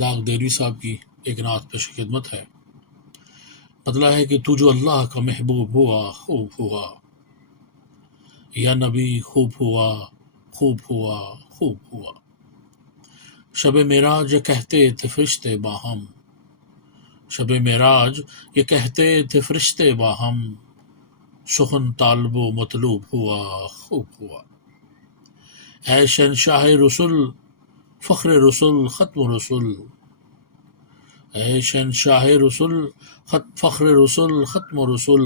داغ دیلوی صاحب کی ایک نعت پیش خدمت ہے۔ بدلا ہے کہ تو جو اللہ کا محبوب ہوا خوب ہوا، یا نبی خوب ہوا خوب ہوا خوب ہوا۔ شب معراج یہ کہتے تھے فرشتے باہم، شب معراج یہ کہتے تھے فرشتے باہم، سخن طالب و مطلوب ہوا خوب ہوا۔ اے شہنشاہ رسول فخر رسول ختم رسول، اے شہنشاہ رسول فخر رسول ختم رسول،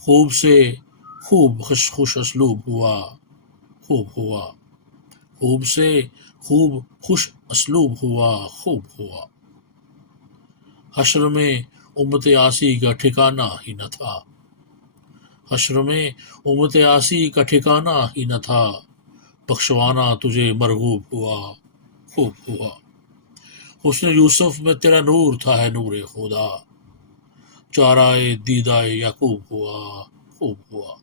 خوب سے خوب خوش اسلوب ہوا خوب ہوا، خوب سے خوب خوش اسلوب ہوا خوب ہوا۔ حشر میں امت آسی کا ٹھکانہ ہی نہ تھا، حشر میں امت آسی کا ٹھکانہ ہی نہ تھا، بخشوانا تجھے مرغوب ہوا خوب ہوا۔ حسن یوسف میں تیرا نور تھا ہے نور خدا، چارہ دیدہ یعقوب ہوا خوب ہوا۔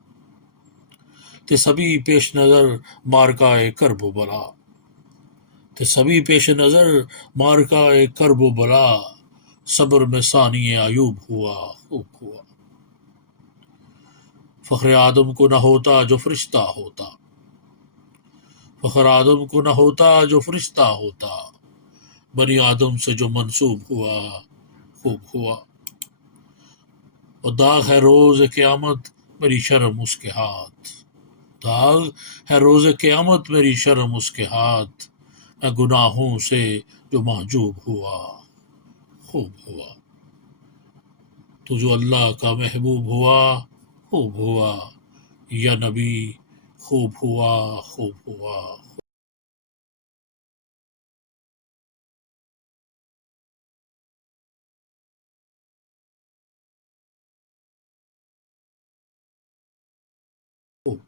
تے سبھی پیش نظر مارکائے کرب و بلا، تے سبھی پیش نظر مارکائے کرب و بلا، صبر میں ثانی ایوب ہوا خوب ہوا۔ فخر آدم کو نہ ہوتا جو فرشتہ ہوتا، فخر آدم کو نہ ہوتا جو فرشتہ ہوتا، بنی آدم سے جو منسوب ہوا خوب ہوا۔ اور داغ ہے روز قیامت میری شرم اس کے ہاتھ، داغ ہے روز قیامت میری شرم اس کے ہاتھ، میں گناہوں سے جو محجوب ہوا خوب ہوا۔ تو جو اللہ کا محبوب ہوا خوب ہوا، یا نبی خوب ہوا خوب ہوا۔ خوب